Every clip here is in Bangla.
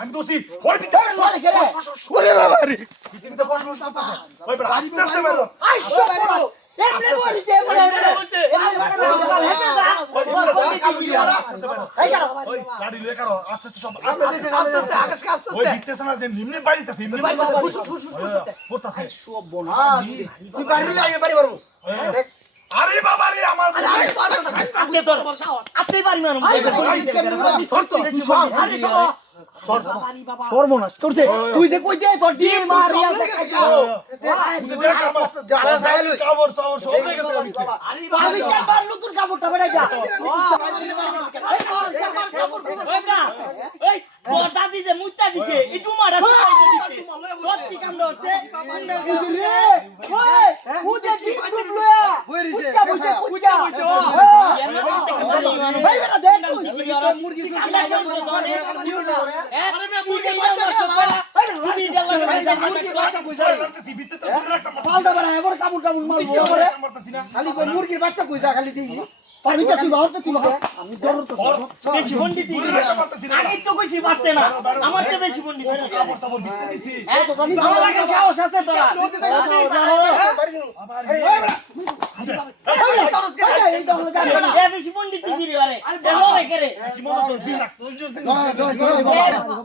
আমি দোষী ওই ভিতরে ওরে বাবা রে কিন্তু বস বস করতেছে ওই বড় চেষ্টা করো আই সব এমনি বলিতে ওই গাড়ি লয়ে করো আস্তে আস্তে সব আস্তে আস্তে আকাশ আস্তে ওই ভিতরে না যে নিম্নে বাড়িতেছে নিম্নে ফুস করতেছে সব বনা তুই বাড়ি লয়ে বাড়ি বাড়ু আরে বাবা রে আমার আরে তোর আতে বাড়ি মারো আরে সব সর্বনাশ করছে তুই যে কই দে তোর ডিম মারিয়া তুই দেখ আমার যারা সাইল কাপড় সব সব হয়ে গেছে আরে আমি চারবার নতুন কাপড়টা বেড়াই যা ওই না এই বড় দিছে মুত্তা দিছে একটু মারা দিছে সত্যি কামড় হচ্ছে রে ওই ওদের ডিম ডুব লয়া কুচ্চা বসে কুচ্চা ভাই বেটা দেখ তুই মুরগি কামড়া করছিস ধরে আরে মে মুরগি মুরগি মুরগি বাচ্চা কই যায় পালদা বানা এবার কামড় টামড় মারবো খালি কোন মুরগির বাচ্চা কই যায় খালি দেখি পারবি তুই বাহর তুই আমি দরর তো বেশি বন্ডি দিই আগে তো কইছি পারতে না আমার তো বেশি বন্ডি দিই কাপড় সাপড় ভিতরে দিছি তো জানি আমার লাগে সাহস আছে তোরা আবার বেশি বন্ডি দিই রে আরে দেখো রে করে কি মনে হচ্ছে বিশাক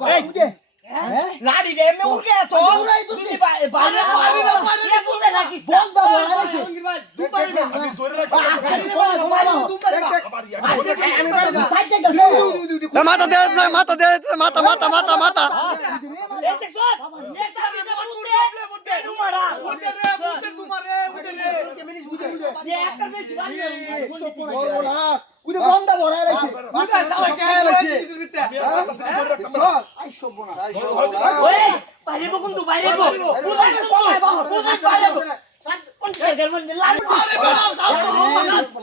এই লাড়ি দে মে উড়ে তো তুই বাইরে বাইরে বাইরে ফুটে রাখিস বন্ধ বলাইছে দুপারে আমি ধরে রাখি মাথা দে মাথা দে মাথা মাথা মাথা মাথা এই দেখ সর নেতা দিতে ফুটে পেটু মারা উঠে রে উঠে তোমারে উঠে রে ये একটা বেশি বাড়ি না কুড়ে বন্ধ বলাইছে বুঝা শালা কে আইছে আই সব না ওই বাইরে বকুন তু বাইরে বক বুঝা কমাই বাহ বুঝা বাইরে বক কোন জায়গার মধ্যে লাল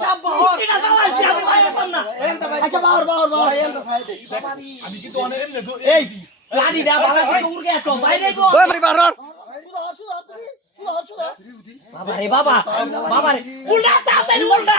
সব বহর কিনা দাও আমি বাইরে না আচ্ছা বাহর বাহর বাহর এন্ড সাইডে আমি কি দোনে এমনে এই লাড়ি দা বালা কি উড় তো বাইরে গো ওই বাড়ি বাহর বাবা রে বাবা বাবা রে উল্টা তাড়াতাড়ি উল্টা